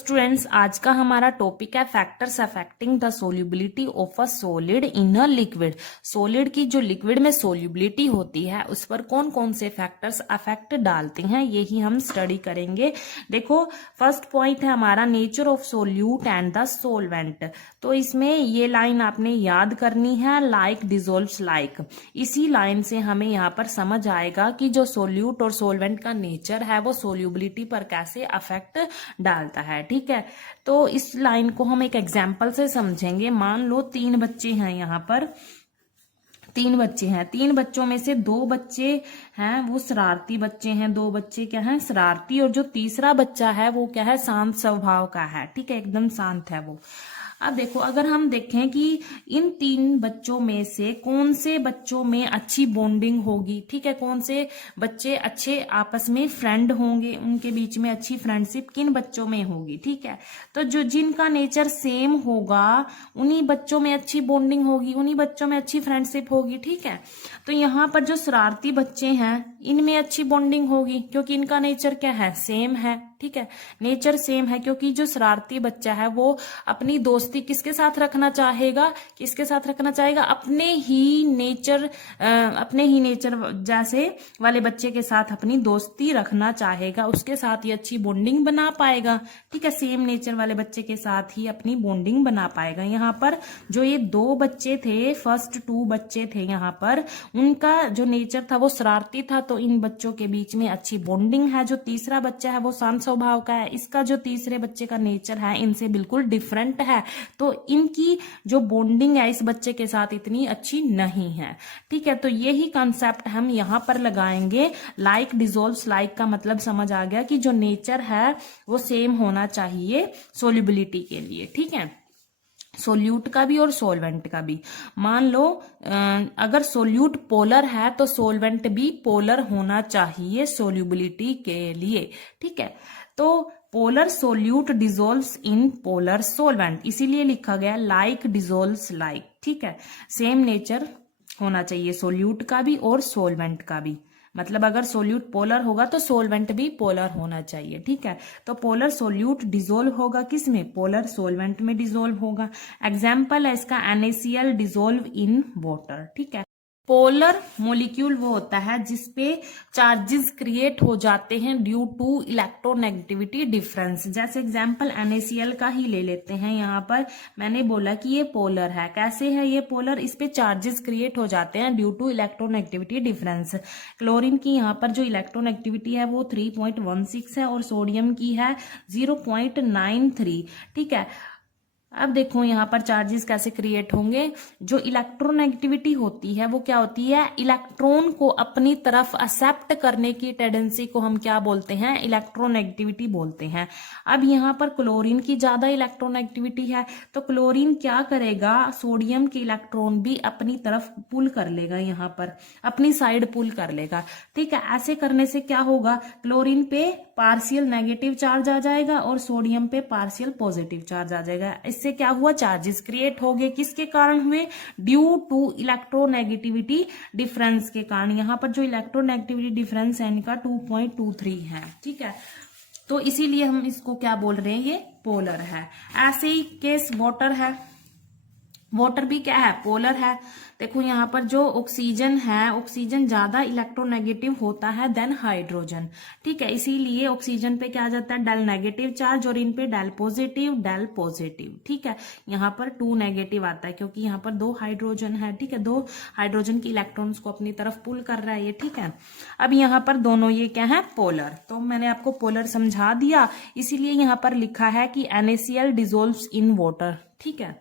Students, आज का हमारा टॉपिक है factors affecting the solubility of a solid in a liquid. Solid की जो लिक्विड में सोल्यूबिलिटी होती है उस पर कौन कौन से फैक्टर्स अफेक्ट डालते हैं, यही हम स्टडी करेंगे। देखो, फर्स्ट पॉइंट है हमारा nature of solute and the solvent. तो इसमें ये लाइन आपने याद करनी है, लाइक डिजोल्व्स लाइक। इसी लाइन से हमें यहाँ पर समझ आएगा कि जो सोल्यूट और सोलवेंट का नेचर है वो सोल्यूबिलिटी पर कैसे अफेक्ट डालता है। ठीक है, तो इस लाइन को हम एक एग्जाम्पल से समझेंगे। मान लो 3 बच्चे हैं, यहाँ पर 3 बच्चे हैं। 3 बच्चों में से 2 बच्चे हैं वो शरारती बच्चे हैं, 2 बच्चे क्या हैं, शरारती, और जो तीसरा बच्चा है वो क्या है, शांत स्वभाव का है। ठीक है, एकदम शांत है वो। अब देखो, अगर हम देखें कि इन 3 बच्चों में से कौन से बच्चों में अच्छी बॉन्डिंग होगी, ठीक है, कौन से बच्चे अच्छे आपस में फ्रेंड होंगे, उनके बीच में अच्छी फ्रेंडशिप किन बच्चों में होगी। ठीक है, तो जो जिनका नेचर सेम होगा उन्हीं बच्चों में अच्छी बॉन्डिंग होगी, उन्हीं बच्चों में अच्छी फ्रेंडशिप होगी। ठीक है, तो यहाँ पर जो शरारती बच्चे हैं इनमें अच्छी बॉन्डिंग होगी क्योंकि इनका नेचर क्या है, सेम है। ठीक है, नेचर सेम है क्योंकि जो शरारती बच्चा है वो अपनी दोस्ती किसके साथ रखना चाहेगा, किसके साथ रखना चाहेगा, अपने ही नेचर जैसे वाले बच्चे के साथ अपनी दोस्ती रखना चाहेगा, उसके साथ ही अच्छी बॉन्डिंग बना पाएगा। ठीक है, सेम नेचर वाले बच्चे के साथ ही अपनी बॉन्डिंग बना पाएगा। यहाँ पर जो ये 2 बच्चे थे, फर्स्ट 2 बच्चे थे, यहाँ पर उनका जो नेचर था वो शरारती था, तो इन बच्चों के बीच में अच्छी बॉन्डिंग है। जो तीसरा बच्चा है वो शांत स्वभाव का है, इसका जो तीसरे बच्चे का नेचर है इनसे बिल्कुल डिफरेंट है, तो इनकी जो बॉन्डिंग है इस बच्चे के साथ इतनी अच्छी नहीं है। ठीक है, तो यही कॉन्सेप्ट हम यहाँ पर लगाएंगे। लाइक डिजोल्व्स लाइक का मतलब समझ आ गया कि जो नेचर है वो सेम होना चाहिए सोल्यूबिलिटी के लिए। ठीक है, सोल्यूट का भी और सोलवेंट का भी। मान लो अगर सोल्यूट पोलर है तो सोलवेंट भी पोलर होना चाहिए सोल्यूबिलिटी के लिए। ठीक है, तो polar solute dissolves in polar solvent, इसीलिए लिखा गया लाइक डिजोल्व्स लाइक। ठीक है, सेम नेचर होना चाहिए सोल्यूट का भी और सोलवेंट का भी। मतलब अगर सोल्यूट पोलर होगा तो सोलवेंट भी पोलर होना चाहिए। ठीक है, तो पोलर सोल्यूट डिजोल्व होगा किसमें, पोलर सोलवेंट में डिजोल्व होगा। एग्जाम्पल है इसका NaCl डिजोल्व इन वाटर। ठीक है, पोलर मोलिक्यूल वो होता है जिसपे चार्जेस क्रिएट हो जाते हैं ड्यू टू इलेक्ट्रोनेगेटिविटी डिफरेंस। जैसे एग्जांपल NaCl का ही ले लेते हैं। यहाँ पर मैंने बोला कि ये पोलर है। कैसे है ये पोलर, इस पे चार्जेस क्रिएट हो जाते हैं due to electronegativity difference. Chlorine की यहाँ पर जो इलेक्ट्रोनेगेटिविटी है वो 3.16 है और सोडियम की है 0.93। ठीक है, अब देखो यहाँ पर चार्जेस कैसे क्रिएट होंगे। जो इलेक्ट्रोनेगेटिविटी होती है वो क्या होती है, इलेक्ट्रॉन को अपनी तरफ एक्सेप्ट करने की टेंडेंसी को हम क्या बोलते हैं, इलेक्ट्रोनेगेटिविटी बोलते हैं। अब यहाँ पर क्लोरीन की ज्यादा इलेक्ट्रोनेगेटिविटी है तो क्लोरीन क्या करेगा, सोडियम के इलेक्ट्रॉन भी अपनी तरफ पुल कर लेगा, यहाँ पर अपनी साइड पुल कर लेगा। ठीक है, ऐसे करने से क्या होगा, क्लोरीन पे पार्शियल नेगेटिव चार्ज आ जाएगा और सोडियम पे पार्शियल पॉजिटिव चार्ज आ जाएगा। इससे क्या हुआ, चार्जेस क्रिएट हो गए। किसके कारण हुए, ड्यू टू इलेक्ट्रोनेगेटिविटी डिफरेंस के कारण। यहाँ पर जो इलेक्ट्रोनेगेटिविटी डिफरेंस है इनका 2.23 है। ठीक है, तो इसीलिए हम इसको क्या बोल रहे हैं, ये पोलर है। ऐसे ही केस वाटर है, वाटर भी क्या है, पोलर है। देखो यहाँ पर जो ऑक्सीजन है, ऑक्सीजन ज्यादा इलेक्ट्रोनेगेटिव होता है देन हाइड्रोजन। ठीक है, इसीलिए ऑक्सीजन पे क्या आ जाता है, डेल नेगेटिव चार्ज, और इन पे डेल पॉजिटिव। ठीक है, यहाँ पर 2 नेगेटिव आता है क्योंकि यहाँ पर 2 हाइड्रोजन है। ठीक है, 2 हाइड्रोजन की इलेक्ट्रॉन्स को अपनी तरफ पुल कर रहा है ये। ठीक है, अब यहाँ पर दोनों ये क्या है, पोलर। तो मैंने आपको पोलर समझा दिया, इसीलिए यहाँ पर लिखा है कि NaCl डिजोल्व्स इन वाटर। ठीक है,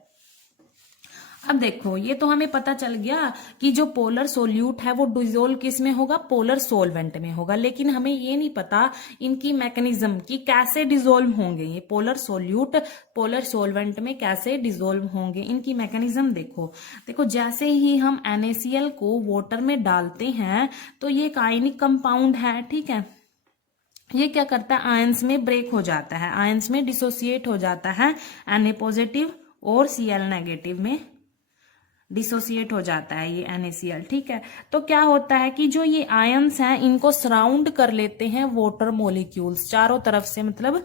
अब देखो, ये तो हमें पता चल गया कि जो पोलर सोल्यूट है वो डिजोल्व किस में होगा, पोलर सोलवेंट में होगा। लेकिन हमें ये नहीं पता इनकी मैकेनिज्म की कैसे डिजोल्व होंगे, ये पोलर सोल्यूट पोलर सोलवेंट में कैसे डिजोल्व होंगे, इनकी मैकेनिज्म देखो जैसे ही हम NaCl को वाटर में डालते हैं तो ये एक आयनिक कंपाउंड है। ठीक है, ये क्या करता है, आयंस में ब्रेक हो जाता है, आयंस में डिसोसिएट हो जाता है, Na पॉजिटिव और Cl नेगेटिव में डिसोसिएट हो जाता है ये NaCl, ठीक है। तो क्या होता है कि जो ये आयंस हैं इनको सराउंड कर लेते हैं वाटर मॉलिक्यूल्स, चारों तरफ से मतलब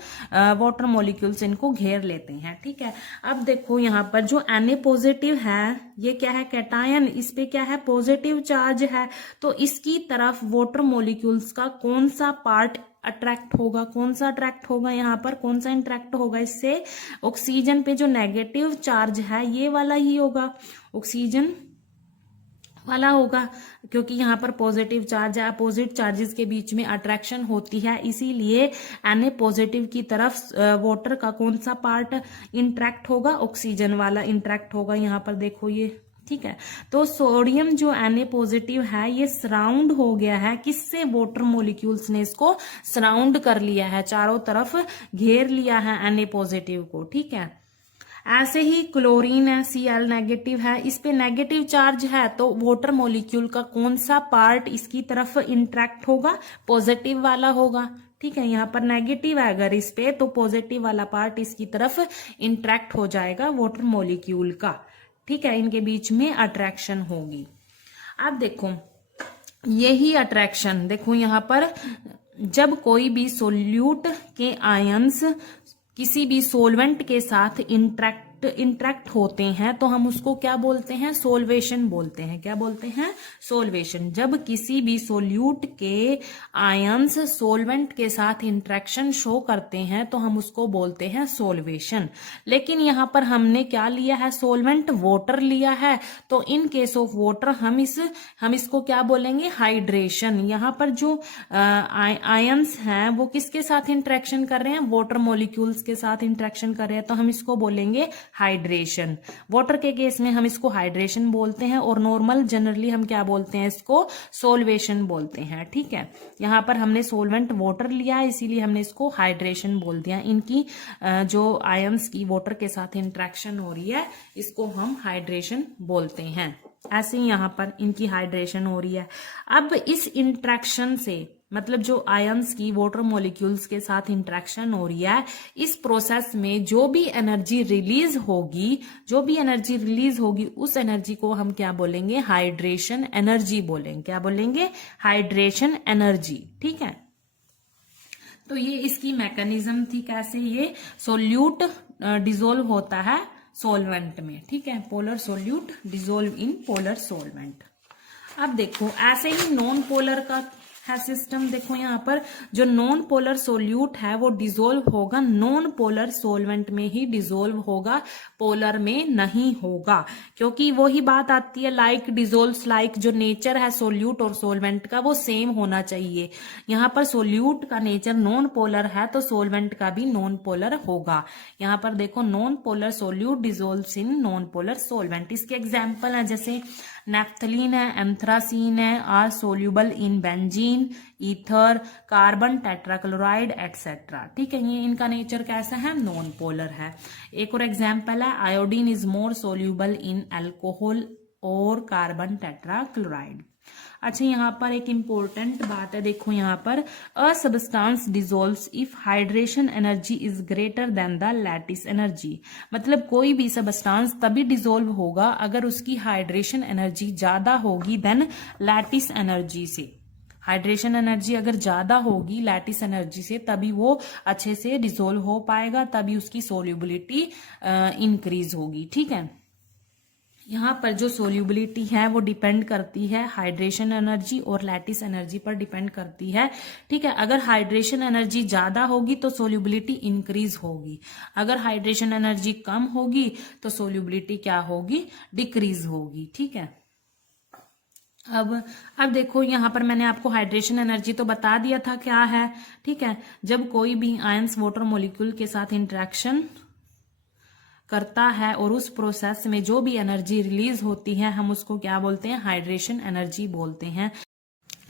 वाटर मॉलिक्यूल्स इनको घेर लेते हैं, ठीक है। अब देखो यहाँ पर जो Na पॉजिटिव है ये क्या है, कैटायन, इस पे क्या है, पॉजिटिव चार्ज है। तो इसकी तरफ वाटर मॉलिक्यूल्स का कौन सा पार्ट अट्रैक्ट होगा, कौन सा अट्रैक्ट होगा, यहाँ पर कौन सा इंटरेक्ट होगा इससे, ऑक्सीजन पे जो नेगेटिव चार्ज है ये वाला ही होगा, ऑक्सीजन वाला होगा, क्योंकि यहाँ पर पॉजिटिव चार्ज है, अपोजिट चार्जेस के बीच में अट्रैक्शन होती है, इसीलिए Na पॉजिटिव की तरफ वाटर का कौन सा पार्ट इंटरेक्ट होगा, ऑक्सीजन वाला इंटरेक्ट होगा। यहाँ पर देखो ये, ठीक है। तो सोडियम जो Na पॉजिटिव है ये सराउंड हो गया है, किससे, वाटर मॉलिक्यूल्स ने इसको सराउंड कर लिया है, चारों तरफ घेर लिया है Na पॉजिटिव को, ठीक है। ऐसे ही क्लोरीन है, Cl नेगेटिव है, इस पे नेगेटिव चार्ज है, तो वाटर मॉलिक्यूल का कौन सा पार्ट इसकी तरफ इंटरेक्ट होगा, पॉजिटिव वाला होगा, ठीक है। यहाँ पर नेगेटिव है अगर इस पे, तो पॉजिटिव वाला पार्ट इसकी तरफ इंटरेक्ट हो जाएगा वाटर मॉलिक्यूल का, ठीक है। इनके बीच में अट्रैक्शन होगी। अब देखो यही अट्रैक्शन, देखो यहाँ पर जब कोई भी सोल्यूट के आयंस किसी भी सोलवेंट के साथ इंटरेक्ट होते हैं तो हम उसको क्या बोलते हैं, सोल्वेशन बोलते हैं। क्या बोलते हैं, सोल्वेशन। जब किसी भी सोल्यूट के आयंस सोलवेंट के साथ इंटरेक्शन शो करते हैं तो हम उसको बोलते हैं सोल्वेशन। लेकिन यहाँ पर हमने क्या लिया है, सोलवेंट वाटर लिया है, तो इन केस ऑफ वाटर हम इसको क्या बोलेंगे, हाइड्रेशन। यहाँ पर जो आयंस हैं वो किसके साथ इंटरेक्शन कर रहे हैं, वाटर मॉलिक्यूल्स के साथ इंटरेक्शन कर रहे हैं, तो हम इसको बोलेंगे हाइड्रेशन। वाटर के केस में हम इसको हाइड्रेशन बोलते हैं, और नॉर्मल जनरली हम क्या बोलते हैं, इसको सोल्वेशन बोलते हैं, ठीक है। यहाँ पर हमने सोलवेंट वाटर लिया है, इसीलिए हमने इसको हाइड्रेशन बोल दिया। इनकी जो आयंस की वाटर के साथ इंटरेक्शन हो रही है इसको हम हाइड्रेशन बोलते हैं। ऐसे ही यहाँ पर इनकी हाइड्रेशन हो रही है। अब इस इंटरेक्शन से मतलब जो आयंस की वाटर मॉलिक्यूल्स के साथ इंटरेक्शन हो रही है, इस प्रोसेस में जो भी एनर्जी रिलीज होगी उस एनर्जी को हम क्या बोलेंगे, हाइड्रेशन एनर्जी बोलेंगे। क्या बोलेंगे, हाइड्रेशन एनर्जी, ठीक है। तो ये इसकी मैकेनिज्म थी, कैसे ये सोल्यूट डिसोल्व होता है सोलवेंट में, ठीक है। Polar solute dissolve in polar solvent. अब देखो ऐसे ही नॉन पोलर का है सिस्टम। देखो यहाँ पर जो नॉन पोलर सोल्यूट है वो डिसोल्व होगा नॉन पोलर सोलवेंट में ही डिसोल्व होगा, पोलर में नहीं होगा, क्योंकि वही बात आती है लाइक डिसोल्व्स लाइक। जो नेचर है सोल्यूट और सोलवेंट का वो सेम होना चाहिए। यहाँ पर सोल्यूट का नेचर नॉन पोलर है तो सोलवेंट का भी नॉन पोलर होगा। यहाँ पर देखो non polar solute dissolves in non polar solvent. इसके एग्जाम्पल है जैसे नेफ्थलीन है, एंथ्रासीन है, are soluble in benzene, ether, carbon tetrachloride etcetera, ठीक है। ये इनका नेचर कैसा है, नॉन पोलर है। एक और एग्जाम्पल है iodine is more soluble in alcohol और कार्बन टेट्राक्लोराइड। अच्छा यहाँ पर एक इंपॉर्टेंट बात है, देखो यहाँ पर a substance dissolves if hydration energy is greater than the lattice energy. मतलब कोई भी सबस्टांस तभी डिसॉल्व होगा अगर उसकी हाइड्रेशन एनर्जी ज्यादा होगी देन लैटिस एनर्जी से। हाइड्रेशन एनर्जी अगर ज्यादा होगी लैटिस एनर्जी से तभी वो अच्छे से डिसॉल्व हो पाएगा, तभी उसकी सोल्यूबिलिटी इंक्रीज होगी, ठीक है। यहाँ पर जो सोल्यूबिलिटी है वो डिपेंड करती है हाइड्रेशन एनर्जी और लैटिस एनर्जी पर डिपेंड करती है, ठीक है। अगर हाइड्रेशन एनर्जी ज्यादा होगी तो सोल्यूबिलिटी इंक्रीज होगी, अगर हाइड्रेशन एनर्जी कम होगी तो सोल्यूबिलिटी क्या होगी, डिक्रीज होगी, ठीक है। अब देखो यहाँ पर मैंने आपको हाइड्रेशन एनर्जी तो बता दिया था क्या है, ठीक है। जब कोई भी आयंस वाटर मॉलिक्यूल के साथ इंटरेक्शन करता है और उस प्रोसेस में जो भी एनर्जी रिलीज होती है हम उसको क्या बोलते हैं, हाइड्रेशन एनर्जी बोलते हैं।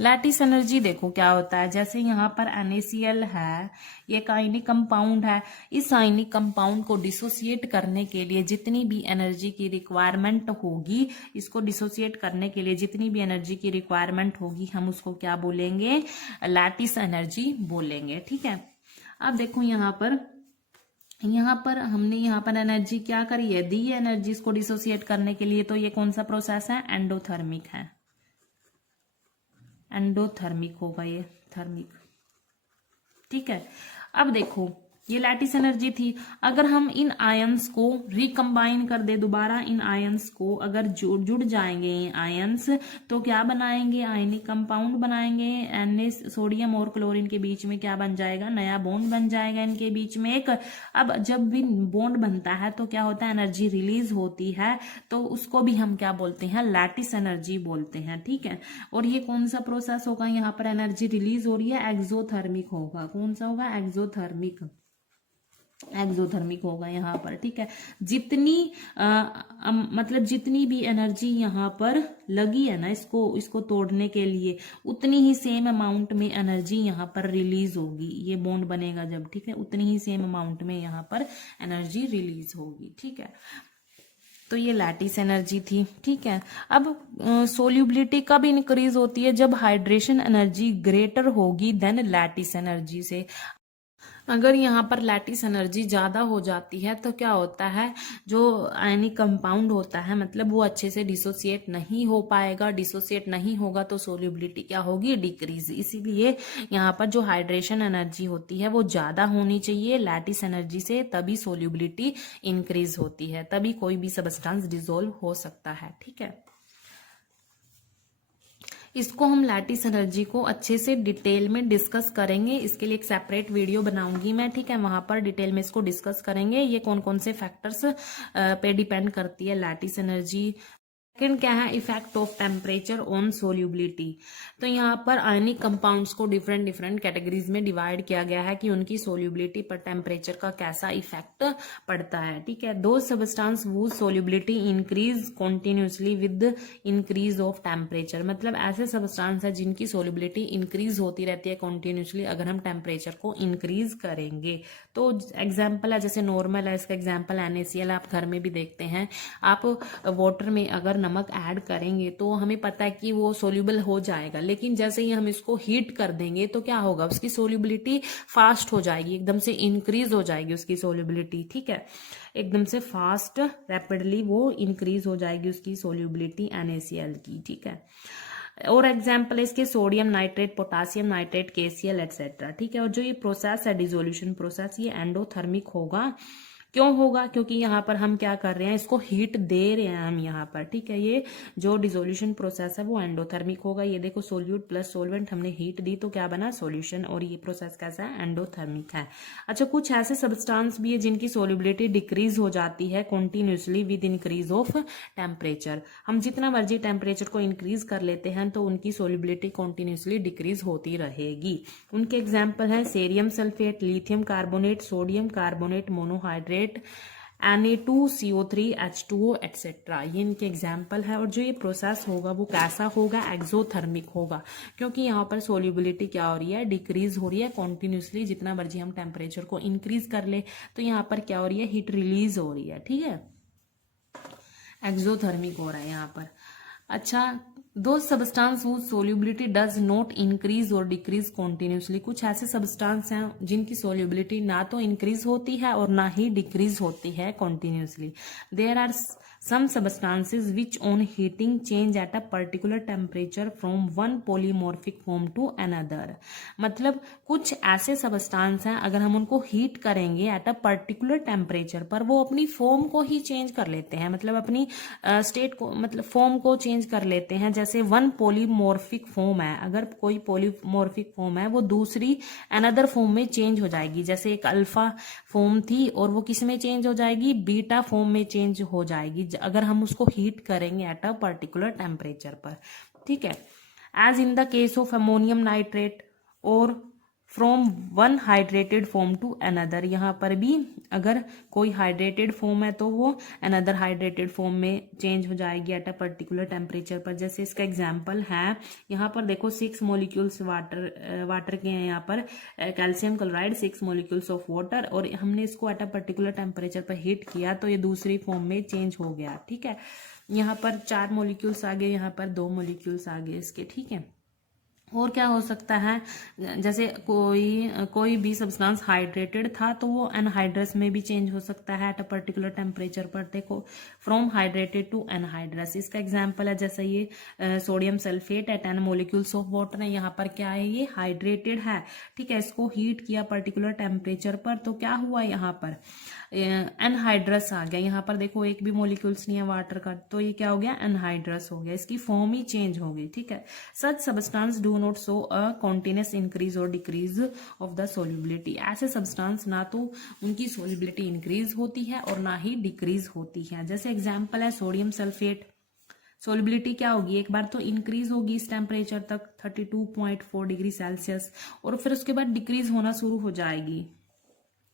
लैटिस एनर्जी देखो क्या होता है, जैसे यहाँ पर NaCl है, ये एक आयनिक कंपाउंड है। इस आयनिक कंपाउंड को डिसोसिएट करने के लिए जितनी भी एनर्जी की रिक्वायरमेंट होगी, इसको डिसोसिएट करने के लिए जितनी भी एनर्जी की रिक्वायरमेंट होगी हम उसको क्या बोलेंगे, लैटिस एनर्जी बोलेंगे, ठीक है। अब देखो यहाँ पर यहाँ पर हमने यहाँ पर एनर्जी क्या करी है, दी है एनर्जी इसको डिसोसिएट करने के लिए, तो ये कौन सा प्रोसेस है, एंडोथर्मिक है, एंडोथर्मिक होगा ये, थर्मिक। ठीक है, अब देखो ये लैटिस एनर्जी थी। अगर हम इन आयंस को रिकम्बाइन कर दे दोबारा, इन आयंस को अगर जुड़ जाएंगे ये आयंस, तो क्या बनाएंगे, आयनिक कंपाउंड बनाएंगे। Na सोडियम और क्लोरीन के बीच में क्या बन जाएगा, नया बॉन्ड बन जाएगा इनके बीच में एक। अब जब भी बॉन्ड बनता है तो क्या होता है, एनर्जी रिलीज होती है, तो उसको भी हम क्या बोलते हैं, लैटिस एनर्जी बोलते हैं। ठीक है, और ये कौन सा प्रोसेस होगा, यहाँ पर एनर्जी रिलीज हो रही है, एक्सोथर्मिक होगा। कौन सा होगा, एक्सोथर्मिक, एक्सोथर्मिक होगा यहाँ पर। ठीक है, जितनी मतलब जितनी भी एनर्जी यहाँ पर लगी है ना इसको तोड़ने के लिए, उतनी ही सेम अमाउंट में एनर्जी यहाँ पर रिलीज होगी, ये बॉन्ड बनेगा जब। ठीक है, उतनी ही सेम अमाउंट में यहाँ पर एनर्जी रिलीज होगी। ठीक है, तो ये लैटिस एनर्जी थी। ठीक है, अब सोल्यूबिलिटी कब इंक्रीज होती है, जब हाइड्रेशन एनर्जी ग्रेटर होगी देन लैटिस एनर्जी से। अगर यहाँ पर लैटिस एनर्जी ज़्यादा हो जाती है तो क्या होता है, जो आयनिक कंपाउंड होता है मतलब वो अच्छे से डिसोसिएट नहीं हो पाएगा। डिसोसिएट नहीं होगा तो सोल्यूबिलिटी क्या होगी, डिक्रीज। इसीलिए यहाँ पर जो हाइड्रेशन एनर्जी होती है वो ज़्यादा होनी चाहिए लैटिस एनर्जी से, तभी सोल्यूबिलिटी इंक्रीज होती है, तभी कोई भी सब्सटेंस डिसोल्व हो सकता है। ठीक है, इसको हम लैटिस एनर्जी को अच्छे से डिटेल में डिस्कस करेंगे, इसके लिए एक सेपरेट वीडियो बनाऊंगी मैं। ठीक है, वहां पर डिटेल में इसको डिस्कस करेंगे, ये कौन कौन से फैक्टर्स पे डिपेंड करती है लैटिस एनर्जी। सेकेंड क्या है, effect of temperature on solubility. तो यहाँ पर आयनिक कंपाउंड्स को डिफरेंट डिफरेंट कैटेगरीज में डिवाइड किया गया है कि उनकी सोल्यूबिलिटी पर टेम्परेचर का कैसा इफेक्ट पड़ता है। ठीक है, दो substance whose solubility increase continuously with increase of temperature. मतलब ऐसे सब्सटेंस है जिनकी सोल्यूबिलिटी इंक्रीज होती रहती है कॉन्टिन्यूसली अगर हम टेम्परेचर को इंक्रीज करेंगे। तो एग्जाम्पल है, जैसे नॉर्मल है, इसका एग्जाम्पल NaCl आप घर में भी देखते हैं। आप वाटर में अगर नमक ऐड करेंगे तो हमें पता है कि वो सोल्यूबल हो जाएगा, लेकिन जैसे ही हम इसको हीट कर देंगे तो क्या होगा, उसकी सोल्यूबिलिटी फास्ट हो जाएगी, एकदम से इंक्रीज हो जाएगी उसकी सोल्यूबिलिटी। ठीक है, एकदम से फास्ट रैपिडली वो इंक्रीज हो जाएगी उसकी सोल्यूबिलिटी NaCl की। ठीक है, और एग्जाम्पल है इसके sodium nitrate, potassium nitrate, KCl etcetera. ठीक है, और जो ये प्रोसेस है डिसोल्यूशन प्रोसेस, ये एंडोथर्मिक होगा। क्यों होगा, क्योंकि यहाँ पर हम क्या कर रहे हैं, इसको हीट दे रहे हैं हम यहाँ पर। ठीक है, ये जो डिसोल्यूशन प्रोसेस है वो एंडोथर्मिक होगा। ये देखो सोल्यूट प्लस सोलवेंट हमने हीट दी तो क्या बना, सॉल्यूशन, और ये प्रोसेस कैसा है, एंडोथर्मिक है। अच्छा, कुछ ऐसे सब्सटेंस भी है जिनकी सोल्यूबिलिटी डिक्रीज हो जाती है continuously with increase of temperature. हम जितना मर्जी टेम्परेचर को इंक्रीज कर लेते हैं तो उनकी सोल्यूबिलिटी कॉन्टिन्यूसली डिक्रीज होती रहेगी। उनके एग्जाम्पल है cerium sulphate, lithium carbonate, sodium carbonate monohydrate, Na2CO3, H2O etcetera. ये इनके एग्जाम्पल है। और जो ये प्रोसेस होगा वो कैसा होगा, एक्सोथर्मिक होगा, क्योंकि यहाँ पर सोल्यूबिलिटी क्या हो रही है, डिक्रीज हो रही है कॉन्टिन्यूसली। जितना मर्जी हम टेम्परेचर को इंक्रीज कर ले तो यहाँ पर क्या हो रही है, हीट रिलीज हो रही है। ठीक है, एक्सोथर्मिक हो रहा है यहाँ पर। अच्छा, दो substance whose solubility does not increase और decrease continuously। कुछ ऐसे सब्सटेंस हैं जिनकी सोल्यूबिलिटी ना तो इंक्रीज होती है और ना ही डिक्रीज होती है continuously. There are some substances which on heating change at a particular temperature from one polymorphic form to another। मतलब कुछ ऐसे सब्सटेंस हैं अगर हम उनको हीट करेंगे एट अ पर्टिकुलर टेम्परेचर पर, वो अपनी फॉर्म को ही चेंज कर लेते हैं, मतलब अपनी स्टेट को, मतलब फॉर्म को चेंज कर लेते हैं। जैसे वन पॉलीमॉर्फिक फॉर्म है, अगर कोई पॉलीमॉर्फिक फॉर्म है वो दूसरी अनदर फॉर्म में चेंज हो जाएगी। जैसे एक अल्फा फॉर्म थी और वो किस में चेंज हो जाएगी, बीटा फॉर्म में चेंज हो जाएगी अगर हम उसको हीट करेंगे एट अ पर्टिकुलर टेम्परेचर पर। ठीक है, as in the case of ammonium nitrate और from one hydrated form to another. यहाँ पर भी अगर कोई हाइड्रेटेड फॉर्म है तो वो अनदर हाइड्रेटेड फॉर्म में चेंज हो जाएगी एट अ पर्टिकुलर टेम्परेचर पर। जैसे इसका एग्जांपल है, यहाँ पर देखो 6 मॉलिक्यूल्स वाटर के हैं, यहाँ पर calcium chloride 6 molecules of water, और हमने इसको एट अ पर्टिकुलर टेम्परेचर पर हीट किया तो ये दूसरी फॉर्म में चेंज हो गया। ठीक है, यहाँ पर 4 मॉलिक्यूल्स आ गए, यहाँ पर 2 मॉलिक्यूल्स आ गए इसके। ठीक है, और क्या हो सकता है, जैसे कोई भी सब्सटेंस हाइड्रेटेड था तो वो एनहाइड्रस में भी चेंज हो सकता है एट अ पर्टिकुलर टेम्परेचर पर। देखो, फ्रॉम हाइड्रेटेड टू एनहाइड्रस, इसका एग्जांपल है जैसे ये sodium sulphate at 10 molecules of water है। यहाँ पर क्या है, ये हाइड्रेटेड है, ठीक है, इसको हीट किया पर्टिकुलर टेम्परेचर पर तो क्या हुआ, यहाँ पर एनहाइड्रस आ गया। यहाँ पर देखो एक भी मोलिक्यूल्स नहीं है वाटर का, तो ये क्या हो गया, एनहाइड्रस हो गया, इसकी फॉर्म ही चेंज हो गई, ठीक है। Such substance do not show a continuous increase और डिक्रीज ऑफ द सोल्युबिलिटी, ऐसे सब्सटेंस ना तो उनकी सोल्युबिलिटी इंक्रीज होती है और ना ही डिक्रीज होती है। जैसे एग्जाम्पल है सोडियम सल्फेट, सोलिबिलिटी क्या होगी, एक बार तो इंक्रीज होगी इस टेम्परेचर तक 32.4 डिग्री सेल्सियस, और फिर उसके बाद डिक्रीज होना शुरू हो जाएगी।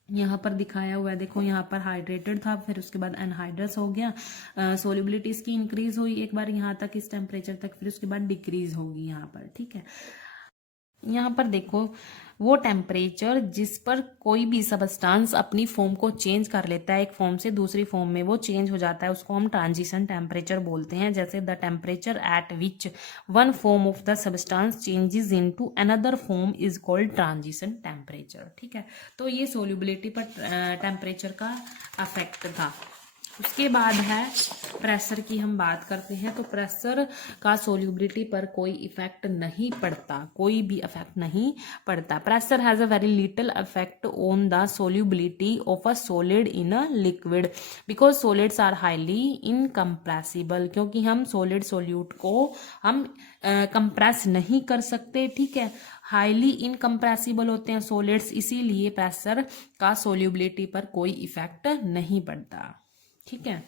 यहाँ पर दिखाया हुआ है, देखो यहाँ पर हाइड्रेटेड था, फिर उसके बाद एनहाइड्रस हो गया, सोलिबिलिटी इसकी इंक्रीज हुई एक बार यहाँ तक इस टेम्परेचर तक, फिर उसके बाद डिक्रीज होगी यहाँ पर, ठीक है। यहाँ पर देखो वो टेम्परेचर जिस पर कोई भी सबस्टांस अपनी फॉर्म को चेंज कर लेता है, एक फॉर्म से दूसरी फॉर्म में वो चेंज हो जाता है, उसको हम ट्रांजिशन टेम्परेचर बोलते हैं। जैसे the temperature at which one form of the substance changes into another form is called transition temperature, ठीक है। तो ये सोल्युबिलिटी पर टेम्परेचर का अफेक्ट था। उसके बाद है प्रेशर की हम बात करते हैं, तो प्रेशर का सोल्युबिलिटी पर कोई इफेक्ट नहीं पड़ता, कोई भी इफेक्ट नहीं पड़ता। Pressure has a very little effect on the solubility of a solid in a liquid because solids are highly incompressible, क्योंकि हम सॉलिड सोल्यूट को हम कंप्रेस नहीं कर सकते, ठीक है, हाईली इनकम्प्रेसिबल होते हैं सॉलिड्स, इसीलिए प्रेशर का सोल्युबिलिटी पर कोई इफेक्ट नहीं पड़ता, ठीक है।